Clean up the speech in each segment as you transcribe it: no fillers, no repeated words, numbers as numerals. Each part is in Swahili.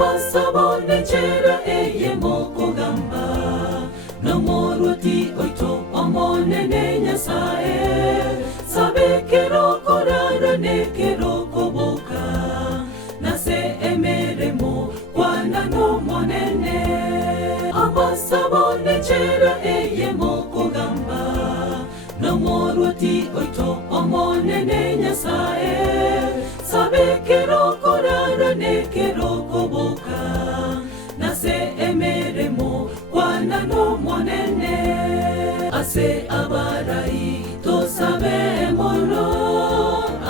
Amasabo nenjera eye mokogamba Nomoruti oito omonene nyasae Sabe kero korara ne kero koboka Nase emeremo wana no monene Amasabo nenjera eye mokogamba Nomoruti oito omonene nyasae Sabe kero korara ne kero koboka Nase emeremo wana no monene Ase abarai to sabe mono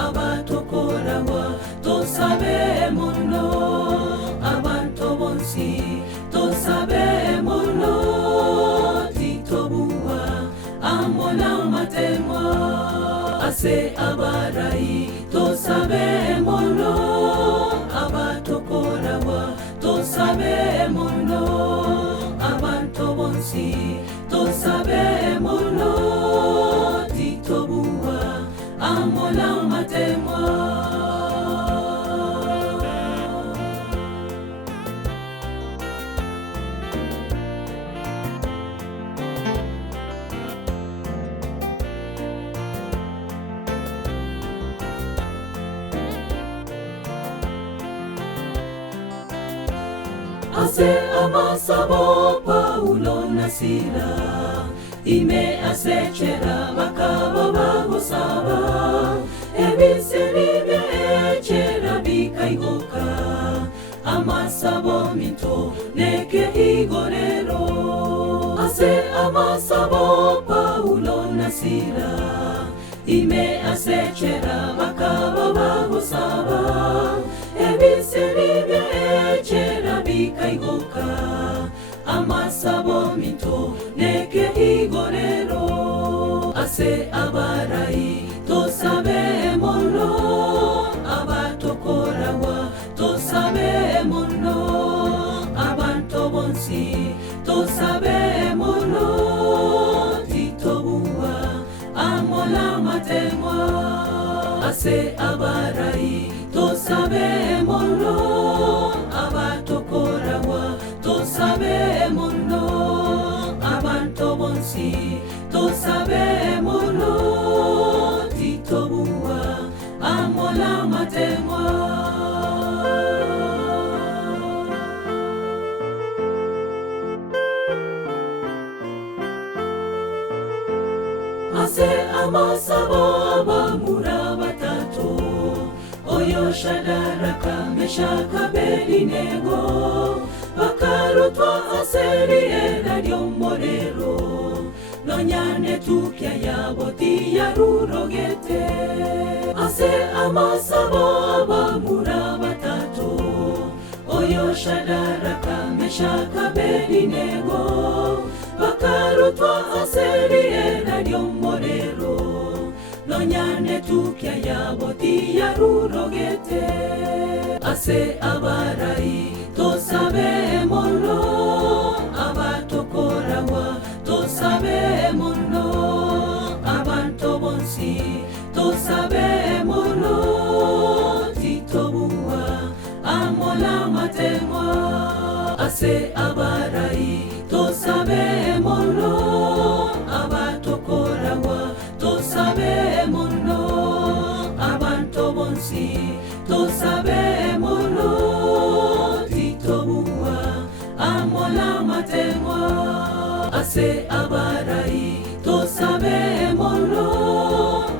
Abatokorawa to sabe mono Abanto bonsi to sabe mono Titobua amona matemwa Ase abarai to sabe mono Abatokorawa to sabe mono Abanto bonsi to sabe mono Titobua amona matemwa Ase amasabo Paulo na Sila Ime asechera bakaba bagosaba Ebiseribye echera bikaigoka Amasabo minto neke igorero Ase amasabo Paulo na Sila Ime asechera bakaba bagosaba Ebiseribye echera bikaigoka Amasabo minto neke igorero Ase abarai to sabe mono Abatokorawa to sabe mono Abanto bonsi to sabe mono Titobua amola matemwa Ase abarai to sabe mono Abatokorawa to sabe mono Abanto bonsi to sabe mono Titobua amola matemwa Ase amasabo abamura batatu Oyo Shadaraka Meshaka Abedinego Bakarutwa aseri radio morero Nonyane tukia yaboti ya rurogete Ase amasabo abamura batatu Oyo Shadaraka Meshaka Abedinego Bakarutwa aseri radio morero Nonyane tukia yaboti ya rurogete Ase abarai to sabe mono Abatokorawa to sabe mono Abanto bonsi to sabe mono Titobua amola matemwa Ase abarai to sabe mono Abatokorawa to sabe mono Abanto bonsi to sabe mono Titobua amola matemwa Ase abarai to sabe mono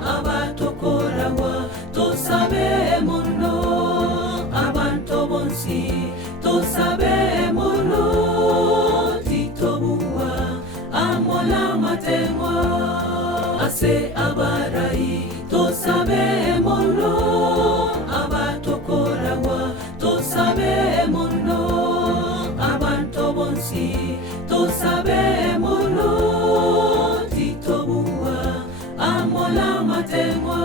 Abatokorawa to sabe mono Abanto bonsi to sabe mono Titobua amola matemwa Ase abarai to sabe mono Abatokorawa to sabe mono Abanto bonsi to sabe mono Titobua amola matemwa